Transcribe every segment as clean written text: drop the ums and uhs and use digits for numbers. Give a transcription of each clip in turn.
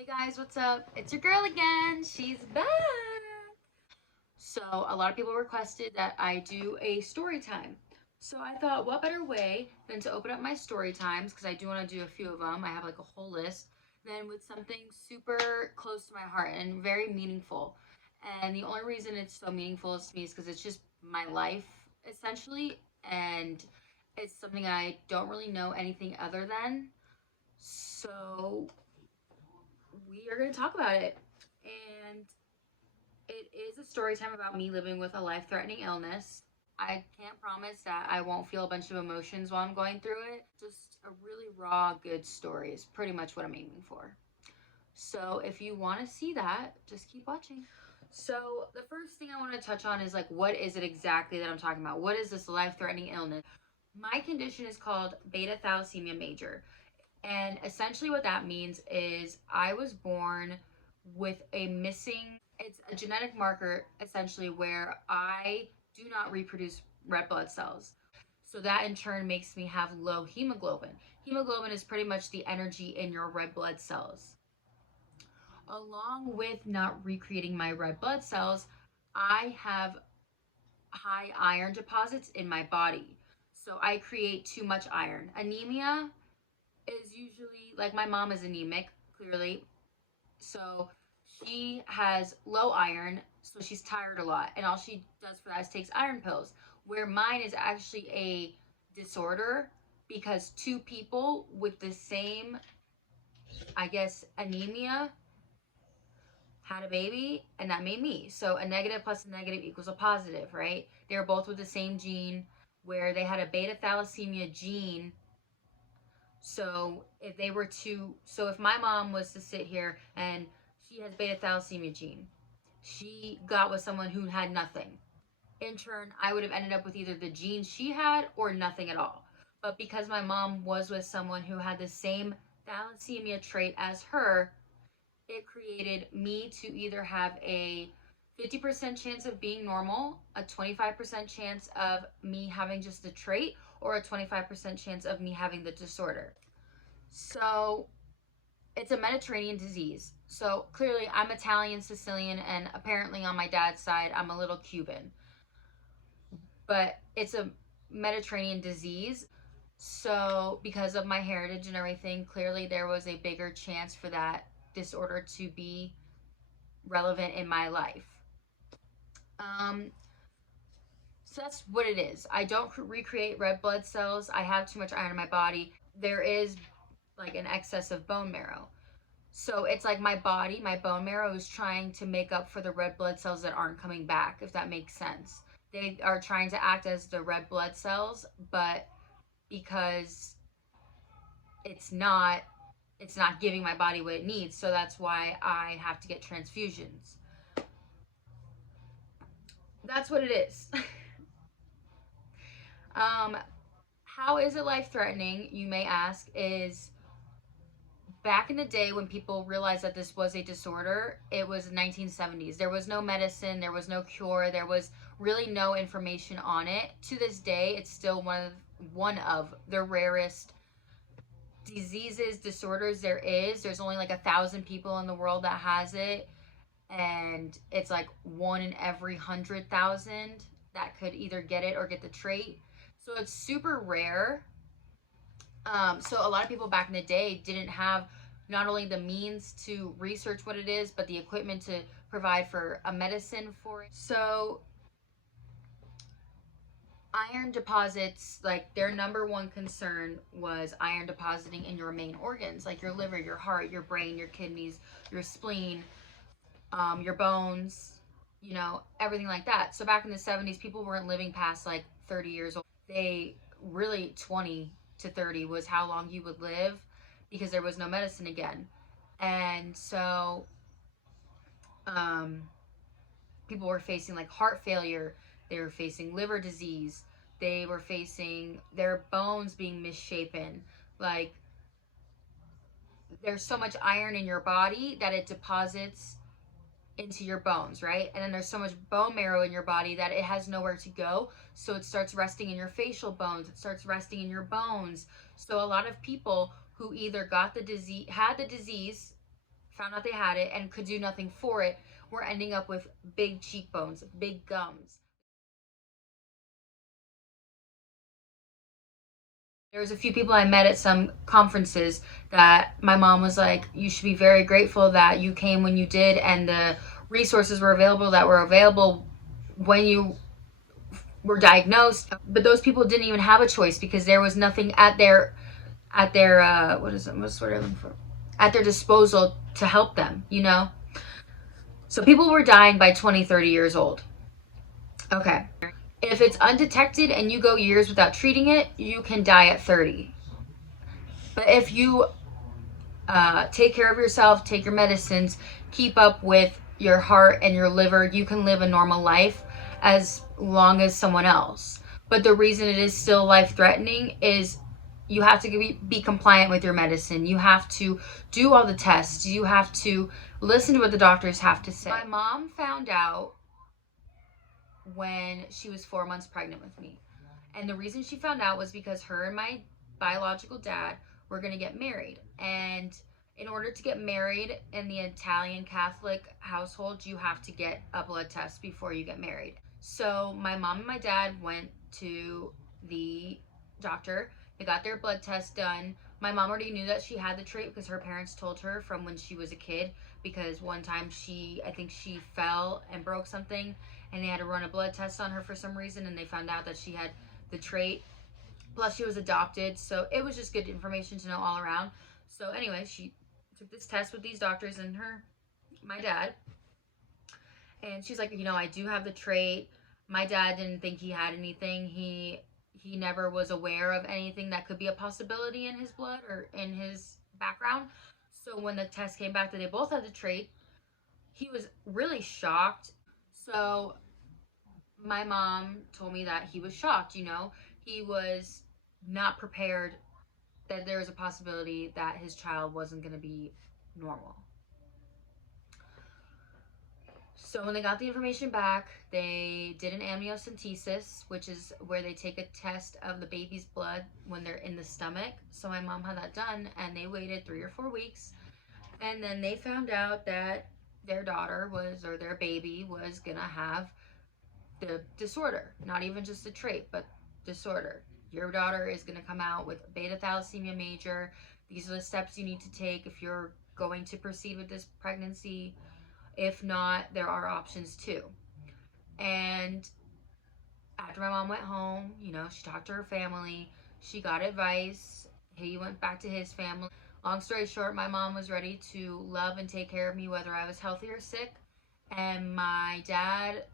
Hey guys, what's up? It's your girl again. She's back. So, a lot of people requested that I do a story time. So, I thought, what better way than to open up my story times, because I do want to do a few of them. I have like a whole list, than with something super close to my heart and very meaningful. And the only reason it's so meaningful to me is because it's just my life, essentially. And it's something I don't really know anything other than. So, we are going to talk about it. And it is a story time about me living with a life threatening illness. I can't promise that I won't feel a bunch of emotions while I'm going through it. Just a really raw, good story is pretty much what I'm aiming for. So if you want to see that, just keep watching. So the first thing I want to touch on is like, what is it exactly that I'm talking about? What is this life threatening illness? My condition is called beta thalassemia major. And essentially, what that means is I was born with a missing, it's a genetic marker essentially where I do not reproduce red blood cells. So that in turn makes me have low hemoglobin. Hemoglobin is pretty much the energy in your red blood cells. Along with not recreating my red blood cells, I have high iron deposits in my body. So I create too much iron. Anemia is usually like my mom is anemic, clearly. So she has low iron, so she's tired a lot. And all she does for that is takes iron pills. Where mine is actually a disorder because two people with the same, I guess, anemia had a baby and that made me. So a negative plus a negative equals a positive, right? They were both with the same gene where they had a beta thalassemia gene. So if they were to, so if my mom was to sit here and she has beta thalassemia gene, she got with someone who had nothing. In turn, I would have ended up with either the gene she had or nothing at all. But because my mom was with someone who had the same thalassemia trait as her, it created me to either have a 50% chance of being normal, a 25% chance of me having just the trait, or a 25% chance of me having the disorder. So it's a Mediterranean disease. So clearly, I'm Italian, Sicilian, and apparently on my dad's side, I'm a little Cuban. But it's a Mediterranean disease. So, because of my heritage and everything, clearly there was a bigger chance for that disorder to be relevant in my life. Um, so that's what it is. I don't recreate red blood cells. I have too much iron in my body. There is like an excess of bone marrow. So it's like my body, my bone marrow is trying to make up for the red blood cells that aren't coming back, if that makes sense. They are trying to act as the red blood cells, but because it's it's not giving my body what it needs. So that's why I have to get transfusions. That's what it is. um how is it life threatening, you may ask, is back in the day when people realized that this was a disorder, it was 1970s. There was no medicine, there was no cure, there was really no information on it. To this day, it's still one of the rarest diseases, disorders there is. There's only like 1,000 people in the world that has it, and it's like one in every 100,000 that could either get it or get the trait. So it's super rare. So a lot of people back in the day didn't have not only the means to research what it is, but the equipment to provide for a medicine for it. So iron deposits, like their number one concern was iron depositing in your main organs, like your liver, your heart, your brain, your kidneys, your spleen, your bones, everything like that. So back in the 70s, people weren't living past like 30 years old. They really 20 to 30 was how long you would live because there was no medicine again. And so um, people were facing like heart failure, they were facing liver disease, they were facing their bones being misshapen. Like there's so much iron in your body that it deposits into your bones, right? And then there's so much bone marrow in your body that it has nowhere to go. So it starts resting in your facial bones, it starts resting in your bones. So a lot of people who either got the disease, had the disease, found out they had it and could do nothing for it were ending up with big cheekbones, big gums. There was a few people I met at some conferences that my mom was like, you should be very grateful that you came when you did and the resources were available that were available when you were diagnosed. But those people didn't even have a choice because there was nothing at their what is it? What's the word I'm looking for? At their disposal to help them, you know? So people were dying by 20, 30 years old. Okay. If it's undetected and you go years without treating it, you can die at 30. But if you take care of yourself, take your medicines, keep up with your heart and your liver, you can live a normal life as long as someone else. But the reason it is still life threatening is you have to be compliant with your medicine. You have to do all the tests. You have to listen to what the doctors have to say. My mom found out when she was 4 months pregnant with me. And the reason she found out was because her and my biological dad were going to get married. And in order to get married in the Italian Catholic household, you have to get a blood test before you get married. So my mom and my dad went to the doctor. They got their blood test done. My mom already knew that she had the trait because her parents told her from when she was a kid. Because one time I think she fell and broke something, and they had to run a blood test on her for some reason, and they found out that she had the trait. Plus, she was adopted, so it was just good information to know all around. So, anyway, she took this test with these doctors and my dad, and she's like, I do have the trait. My dad didn't think he had anything. He never was aware of anything that could be a possibility in his blood or in his background. So when the test came back that they both had the trait, he was really shocked. So my mom told me that he was shocked, he was not prepared that there was a possibility that his child wasn't going to be normal. So when they got the information back, they did an amniocentesis, which is where they take a test of the baby's blood when they're in the stomach. So my mom had that done, and they waited 3 or 4 weeks, and then they found out that their daughter was, or their baby was gonna have the disorder, not even just the trait, but disorder. Your daughter is going to come out with beta thalassemia major. These are the steps you need to take if you're going to proceed with this pregnancy. If not, there are options too. And after my mom went home, she talked to her family, she got advice. He went back to his family. Long story short, my mom was ready to love and take care of me whether I was healthy or sick. And my dad,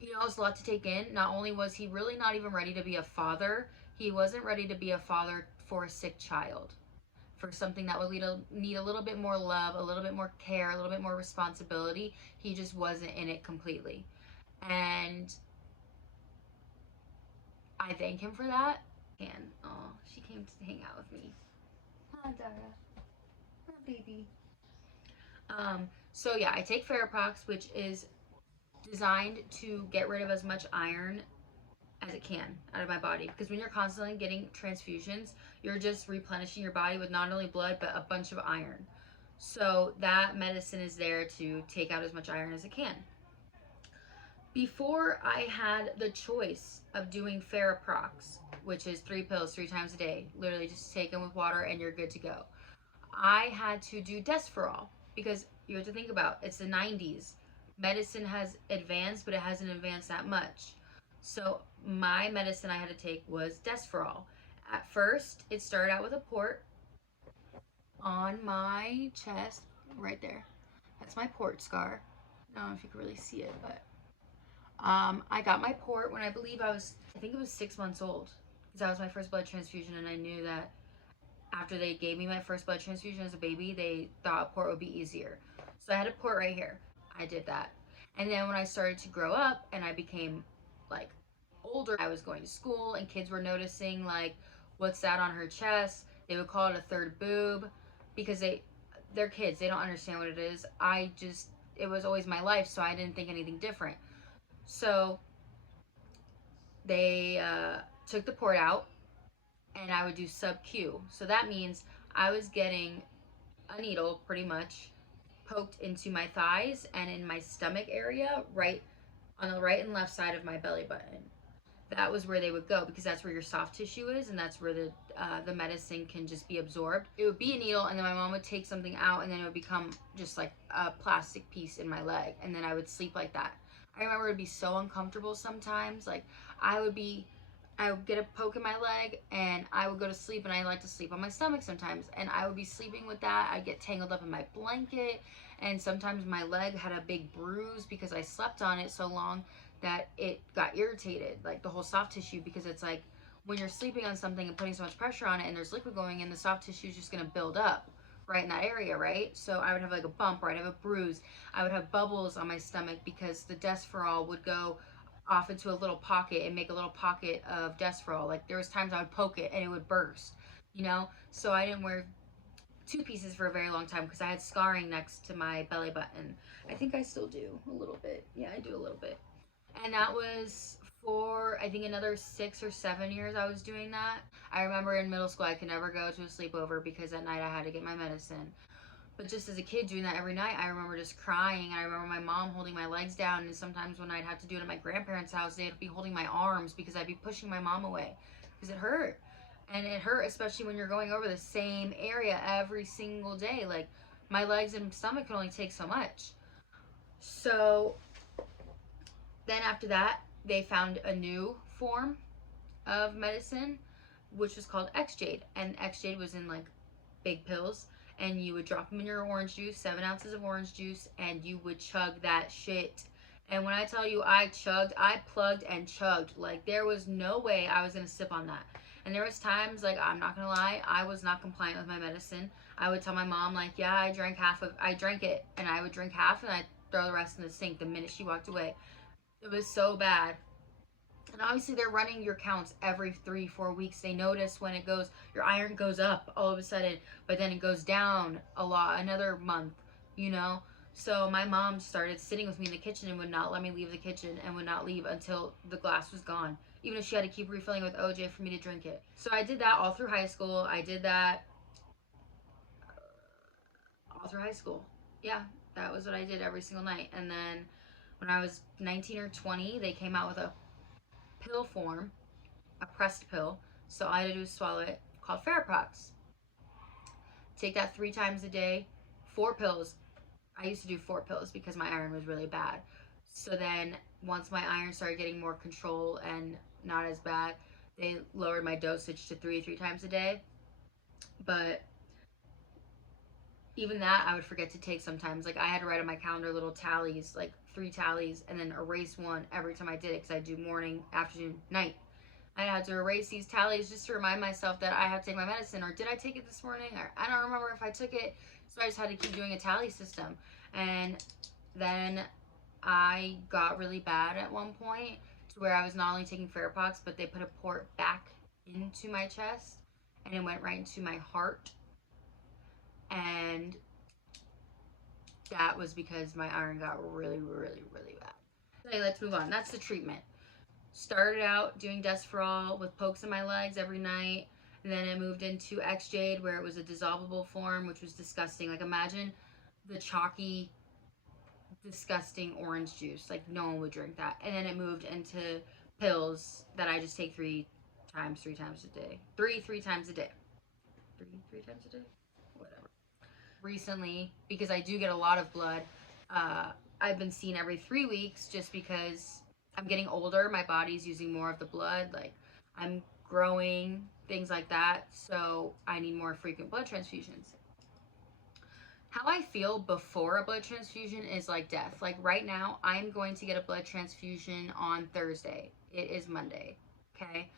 it was a lot to take in. Not only was he really not even ready to be a father, he wasn't ready to be a father for a sick child, for something that would need a little bit more love, a little bit more care, a little bit more responsibility. He just wasn't in it completely. And I thank him for that. And, oh, she came to hang out with me. Hi, Dara. Hi, baby. So yeah, I take Ferroprox, which is designed to get rid of as much iron as it can out of my body, because when you're constantly getting transfusions, you're just replenishing your body with not only blood but a bunch of iron. So that medicine is there to take out as much iron as it can. Before, I had the choice of doing Ferroprox, which is 3 pills 3 times a day, literally just take them with water and you're good to go. I had to do Desferal because you have to think about, it's the 90s. Medicine has advanced, but it hasn't advanced that much. So my medicine I had to take was Desferal. At first, it started out with a port on my chest, right there. That's my port scar. I don't know if you can really see it, but I got my port when I think it was 6 months old, because that was my first blood transfusion, and I knew that after they gave me my first blood transfusion as a baby, they thought a port would be easier. So I had a port right here. I did that. And then when I started to grow up and I became like older, I was going to school and kids were noticing like, what's that on her chest? They would call it a third boob because they're kids. They don't understand what it is. It was always my life, so I didn't think anything different. So they took the port out and I would do sub Q. So that means I was getting a needle pretty much poked into my thighs and in my stomach area, right on the right and left side of my belly button. That was where they would go because that's where your soft tissue is, and that's where the medicine can just be absorbed. It would be a needle, and then my mom would take something out, and then it would become just like a plastic piece in my leg, and then I would sleep like that. I remember it'd be so uncomfortable sometimes. Like I would be, I would get a poke in my leg, and I would go to sleep, and I like to sleep on my stomach sometimes, and I would be sleeping with that. I'd get tangled up in my blanket, and sometimes my leg had a big bruise because I slept on it so long that it got irritated, like the whole soft tissue, because it's like when you're sleeping on something and putting so much pressure on it and there's liquid going in, the soft tissue is just going to build up right in that area, right? So I would have like a bump or I'd have a bruise. I would have bubbles on my stomach because the Desferal would go off into a little pocket and make a little pocket of Desferal. Like there was times I would poke it and it would burst, you know? So I didn't wear two pieces for a very long time because I had scarring next to my belly button. I think I still do a little bit. Yeah, I do a little bit. And that was for I think another 6 or 7 years I was doing that. I remember in middle school I could never go to a sleepover because at night I had to get my medicine. But just as a kid doing that every night, I remember just crying. I remember my mom holding my legs down, and sometimes when I'd have to do it at my grandparents' house, they'd be holding my arms because I'd be pushing my mom away because it hurt. And it hurt, especially when you're going over the same area every single day. Like my legs and stomach can only take so much. So then after that, they found a new form of medicine, which was called X-Jade. And X-Jade was in like big pills. And you would drop them in your orange juice, 7 ounces of orange juice, and you would chug that shit. And when I tell you I chugged, I plugged and chugged. Like there was no way I was gonna sip on that. And there was times, like I'm not gonna lie, I was not compliant with my medicine. I would tell my mom, like, yeah, I drank it, and I would drink half, and I'd throw the rest in the sink the minute she walked away. It was so bad. And obviously they're running your counts every 3 4 weeks. They notice when it goes, your iron goes up all of a sudden, but then it goes down a lot another month, you know. So my mom started sitting with me in the kitchen and would not let me leave the kitchen and would not leave until the glass was gone, even if she had to keep refilling with OJ for me to drink it. So I did that all through high school. I did that all through high school. Yeah, that was what I did every single night. And then when I was 19 or 20, they came out with a pill form, a pressed pill. So all I had to do was swallow it, called Faraprox. Take that 3 times a day, 4 pills. I used to do 4 pills because my iron was really bad. So then once my iron started getting more control and not as bad, they lowered my dosage to three times a day. But even that I would forget to take sometimes. Like I had to write on my calendar little tallies, like 3 tallies, and then erase one every time I did it because I do morning, afternoon, night. I had to erase these tallies just to remind myself that I had to take my medicine, or did I take it this morning, or I don't remember if I took it. So I just had to keep doing a tally system. And then I got really bad at one point to where I was not only taking Farapox, but they put a port back into my chest and it went right into my heart. And that was because my iron got really, really, really bad. Okay, let's move on. That's the treatment. Started out doing Desferal with pokes in my legs every night. And then I moved into X-Jade where it was a dissolvable form, which was disgusting. Like imagine the chalky, disgusting orange juice. Like no one would drink that. And then it moved into pills that I just take 3 times a day. Three times a day. Three times a day? Whatever. Recently, because I do get a lot of blood, I've been seen every 3 weeks just because I'm getting older. My body's using more of the blood. Like I'm growing, things like that. So I need more frequent blood transfusions. How I feel before a blood transfusion is like death. Like right now, I'm going to get a blood transfusion on Thursday. It is Monday. Okay.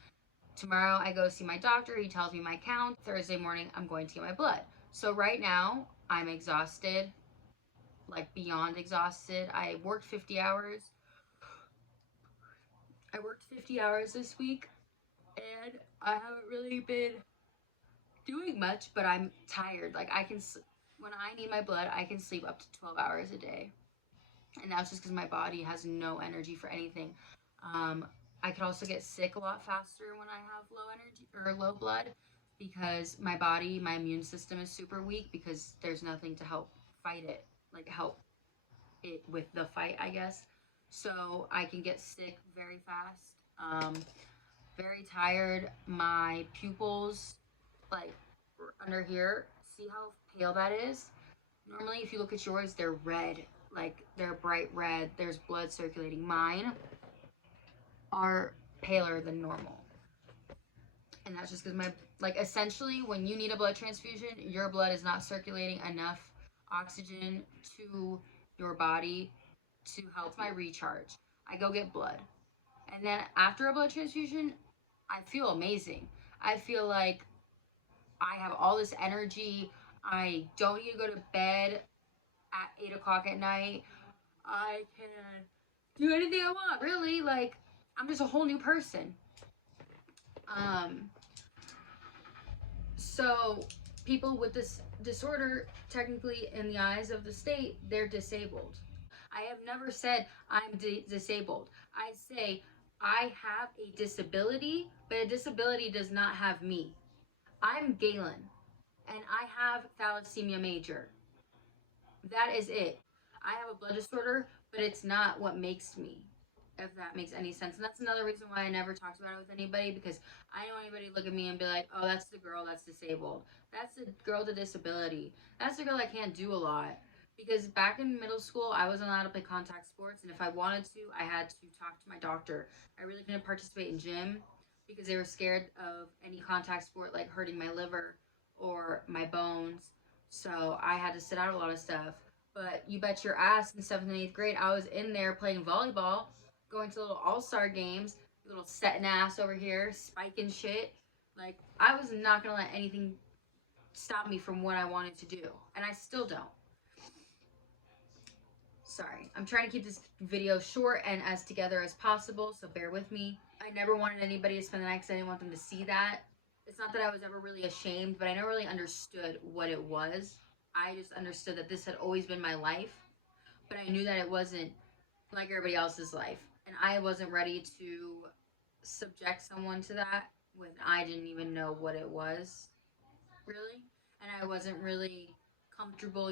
Tomorrow I go see my doctor. He tells me my count. Thursday morning, I'm going to get my blood. So right now, I'm exhausted, like beyond exhausted. I worked 50 hours. I worked 50 hours this week, and I haven't really been doing much, but I'm tired. Like I can, when I need my blood, I can sleep up to 12 hours a day. And that's just because my body has no energy for anything. Um, I could also get sick a lot faster when I have low energy or low blood. because my body, my immune system is super weak because there's nothing to help fight it, like help it with the fight, I guess. So I can get sick very fast. Very tired. My pupils, like under here, see how pale that is? Normally, if you look at yours, they're red, like they're bright red. There's blood circulating. Mine are paler than normal. And that's just because my, like, essentially, when you need a blood transfusion, your blood is not circulating enough oxygen to your body to help my recharge. I go get blood. And then after a blood transfusion, I feel amazing. I feel like I have all this energy. I don't need to go to bed at 8 o'clock at night. I can do anything I want, really. Like, I'm just a whole new person. Um, so people with this disorder, technically in the eyes of the state, they're disabled. I have never said I'm disabled. I say I have a disability, but a disability does not have me. I'm Galen, and I have thalassemia major. That is it. I have a blood disorder, but it's not what makes me, if that makes any sense. And that's another reason why I never talked about it with anybody, because I know anybody look at me and be like, oh, that's the girl that's disabled. That's the girl with disability. That's the girl that can't do a lot. Because back in middle school, I wasn't allowed to play contact sports, and if I wanted to, I had to talk to my doctor. I really couldn't participate in gym because they were scared of any contact sport like hurting my liver or my bones. So I had to sit out a lot of stuff. But you bet your ass in 7th and 8th grade, I was in there playing volleyball, going to little all-star games, little setting ass over here, spiking shit. Like, I was not gonna let anything stop me from what I wanted to do. And I still don't. Sorry. I'm trying to keep this video short and as together as possible, so bear with me. I never wanted anybody to spend the night because I didn't want them to see that. It's not that I was ever really ashamed, but I never really understood what it was. I just understood that this had always been my life, but I knew that it wasn't like everybody else's life. And I wasn't ready to subject someone to that when I didn't even know what it was, really. And I wasn't really comfortable,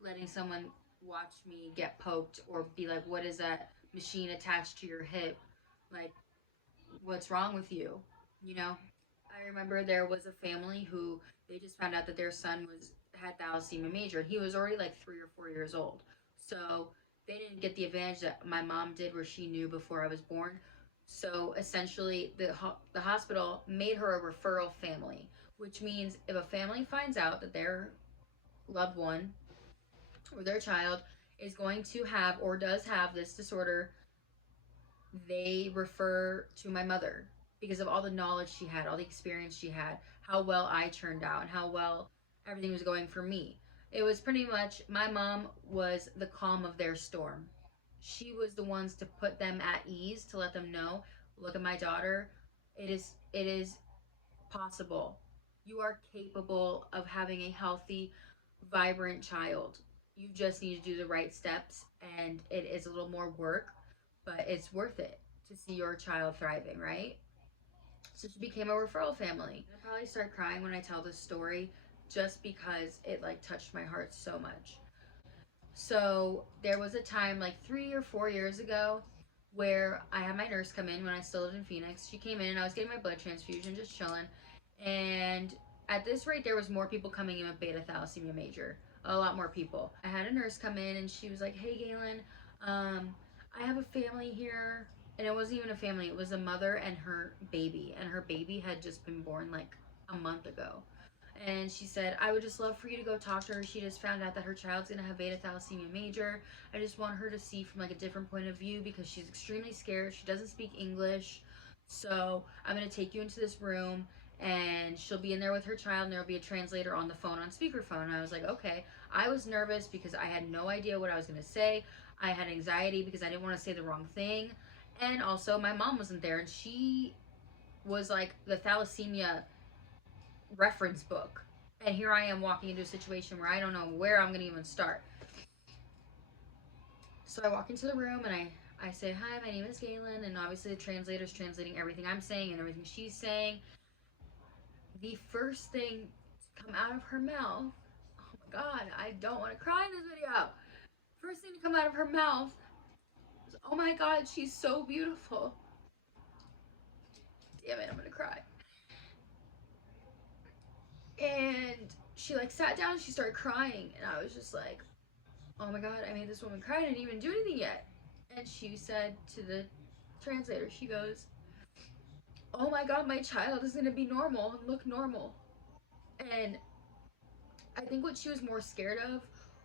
letting someone watch me get poked or be like, what is that machine attached to your hip? Like, what's wrong with you? You know? I remember there was a family who they just found out that their son was had thalassemia major, and he was already like 3 or 4 years old. So they didn't get the advantage that my mom did, where she knew before I was born. So essentially, the hospital made her a referral family, which means if a family finds out that their loved one or their child is going to have or does have this disorder, they refer to my mother because of all the knowledge she had, all the experience she had, how well I turned out, and how well everything was going for me. It was pretty much my mom was the calm of their storm. She was the ones to put them at ease, to let them know, look at my daughter. It is possible. You are capable of having a healthy, vibrant child. You just need to do the right steps, and it is a little more work, but it's worth it to see your child thriving, right? So she became a referral family. I'll probably start crying when I tell this story just because it like touched my heart so much. So there was a time like 3 or 4 years ago where I had my nurse come in when I still lived in Phoenix. She came in and I was getting my blood transfusion, just chilling. And at this rate, there was more people coming in with beta thalassemia major. A lot more people. I had a nurse come in and she was like, "Hey, Galen, I have a family here." And it wasn't even a family. It was a mother and her baby. And her baby had just been born like a month ago. And she said, "I would just love for you to go talk to her. She just found out that her child's gonna have beta thalassemia major. I just want her to see from like a different point of view because she's extremely scared. She doesn't speak English. So I'm gonna take you into this room and she'll be in there with her child and there'll be a translator on the phone on speakerphone." And I was like, okay. I was nervous because I had no idea what I was gonna say. I had anxiety because I didn't want to say the wrong thing. And also my mom wasn't there and she was like the thalassemia reference book. And here I am walking into a situation where I don't know where I'm going to even start. So I walk into the room and I say, "Hi, my name is Galen." And obviously the translator's translating everything I'm saying and everything she's saying. the first thing to come out of her mouth, oh my god, I don't want to cry in this video. First thing to come out of her mouth was, oh my god, she's so beautiful. Damn it, I'm gonna cry. And she like sat down, she started crying, and I was just like, oh my god, I made this woman cry. I didn't even do anything yet. And she said to the translator, she goes, oh my god, my child is gonna be normal and look normal. And I think what she was more scared of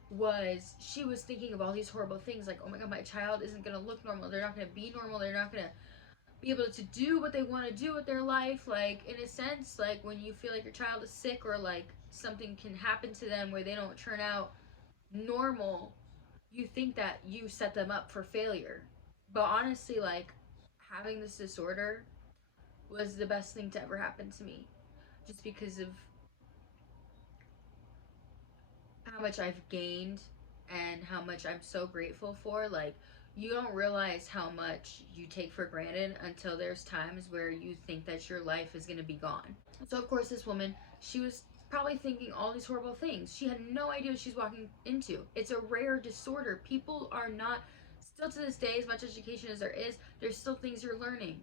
was she was thinking of all these horrible things like, oh my god, my child isn't gonna look normal. They're not gonna be normal. They're not gonna be able to do what they want to do with their life. Like, in a sense, like when you feel like your child is sick or like something can happen to them where they don't turn out normal, you think that you set them up for failure. But honestly, like, having this disorder was the best thing to ever happen to me, just because of how much I've gained and how much I'm so grateful for. Like, you don't realize how much you take for granted until there's times where you think that your life is going to be gone. So, of course, this woman, she was probably thinking all these horrible things. She had no idea what she's walking into. It's a rare disorder. People are not, still to this day, as much education as there is, there's still things you're learning.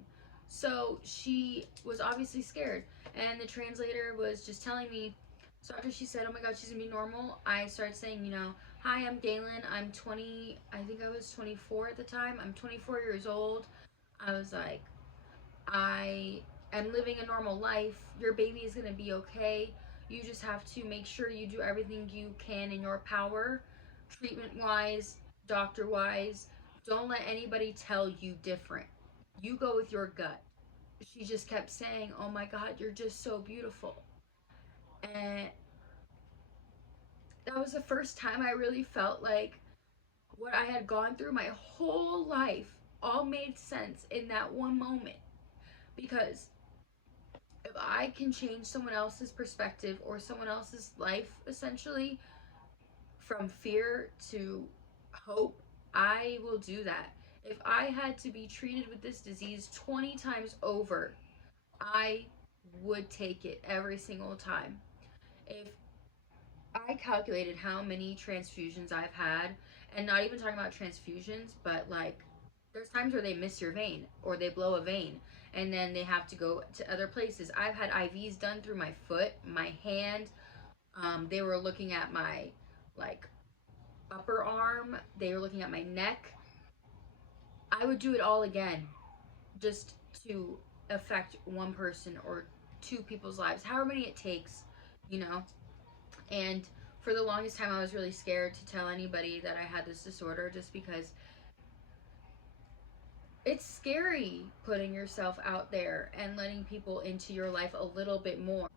So she was obviously scared. And the translator was just telling me, so after she said, oh my god, she's gonna be normal, I started saying, you know, hi, I'm Galen. I'm 20, I think I was 24 at the time. I'm 24 years old. I was like, I am living a normal life. Your baby is going to be okay. You just have to make sure you do everything you can in your power, treatment wise, doctor wise. Don't let anybody tell you different. You go with your gut. She just kept saying, oh my god, you're just so beautiful. And that was the first time I really felt like what I had gone through my whole life all made sense in that one moment. Because if I can change someone else's perspective or someone else's life, essentially, from fear to hope, I will do that. If I had to be treated with this disease 20 times over, I would take it every single time. If I calculated how many transfusions I've had, and not even talking about transfusions, but like there's times where they miss your vein or they blow a vein and then they have to go to other places. I've had IVs done through my foot, my hand. They were looking at my like upper arm. They were looking at my neck. I would do it all again just to affect one person or two people's lives, however many it takes, you know. And for the longest time, I was really scared to tell anybody that I had this disorder just because it's scary putting yourself out there and letting people into your life a little bit more.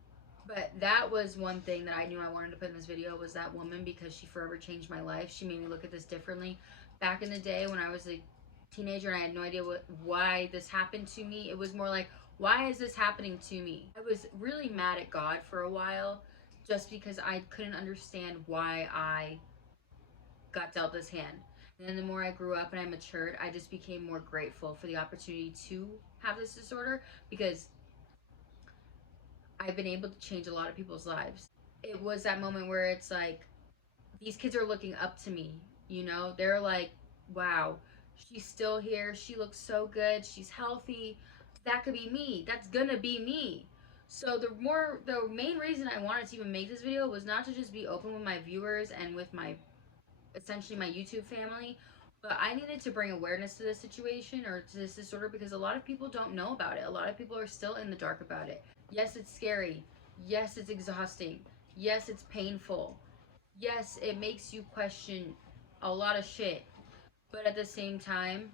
But that was one thing that I knew I wanted to put in this video, was that woman, because she forever changed my life. She made me look at this differently. Back in the day when I was a teenager and I had no idea why this happened to me, it was more like, why is this happening to me? I was really mad at God for a while just because I couldn't understand why I got dealt this hand. And then the more I grew up and I matured, I just became more grateful for the opportunity to have this disorder, because I've been able to change a lot of people's lives. It was that moment where it's like, these kids are looking up to me, you know? They're like, wow, she's still here. She looks so good. She's healthy. That could be me. That's gonna be me. So the main reason I wanted to even make this video was not to just be open with my viewers and with my, essentially my YouTube family, but I needed to bring awareness to this situation or to this disorder because a lot of people don't know about it. A lot of people are still in the dark about it. Yes, it's scary. Yes, it's exhausting. Yes, it's painful. Yes, it makes you question a lot of shit. But at the same time,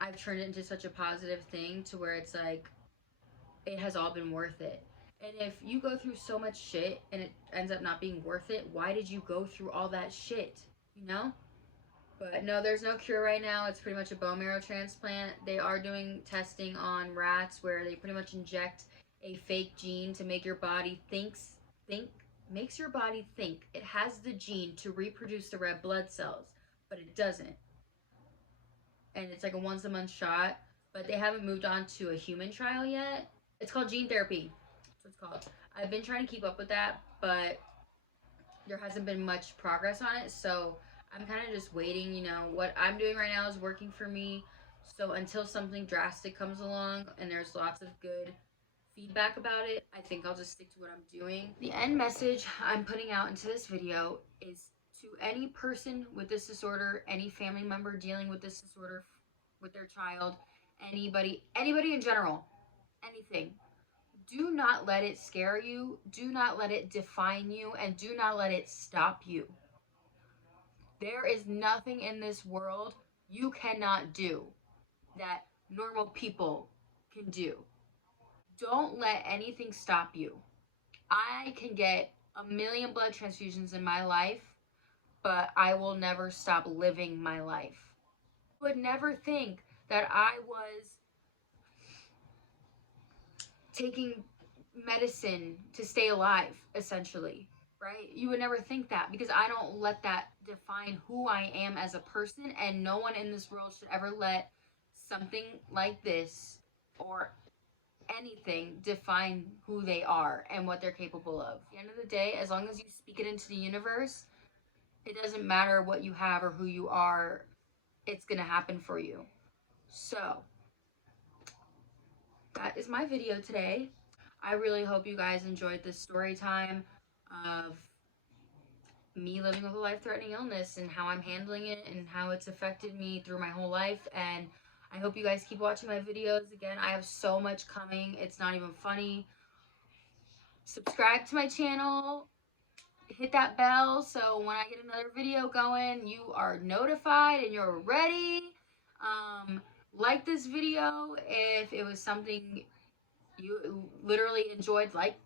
I've turned it into such a positive thing to where it's like, it has all been worth it. And if you go through so much shit and it ends up not being worth it, why did you go through all that shit? You know? But no, there's no cure right now. It's pretty much a bone marrow transplant. They are doing testing on rats where they pretty much inject a fake gene to make your body think makes your body think it has the gene to reproduce the red blood cells, but it doesn't. And it's like a once a month shot, but they haven't moved on to a human trial yet. It's called gene therapy. That's it's called. I've been trying to keep up with that, but there hasn't been much progress on it. So I'm kind of just waiting. You know, what I'm doing right now is working for me. So until something drastic comes along and there's lots of good feedback about it, I think I'll just stick to what I'm doing. The end message I'm putting out into this video is to any person with this disorder, any family member dealing with this disorder with their child, anybody in general, anything. Do not let it scare you. Do not let it define you, and do not let it stop you. There is nothing in this world you cannot do that normal people can do. Don't let anything stop you. I can get a million blood transfusions in my life, but I will never stop living my life. I would never think that I was taking medicine to stay alive, essentially, right? You would never think that because I don't let that define who I am as a person, and no one in this world should ever let something like this or anything define who they are and what they're capable of. At the end of the day, as long as you speak it into the universe, it doesn't matter what you have or who you are, it's gonna happen for you. So, that is my video today. I really hope you guys enjoyed this story time of me living with a life-threatening illness and how I'm handling it and how it's affected me through my whole life. And I hope you guys keep watching my videos. Again, I have so much coming. It's not even funny. Subscribe to my channel. Hit that bell so when I get another video going, you are notified and you're ready. Like this video if it was something you literally enjoyed like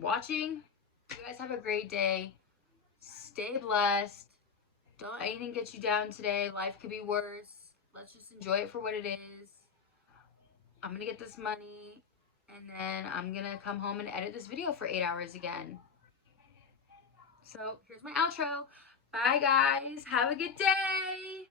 watching. You guys have a great day. Stay blessed. Don't let anything get you down today. Life could be worse. Let's just enjoy it for what it is. I'm gonna get this money and then I'm gonna come home and edit this video for 8 hours again. So here's my outro. Bye guys. Have a good day.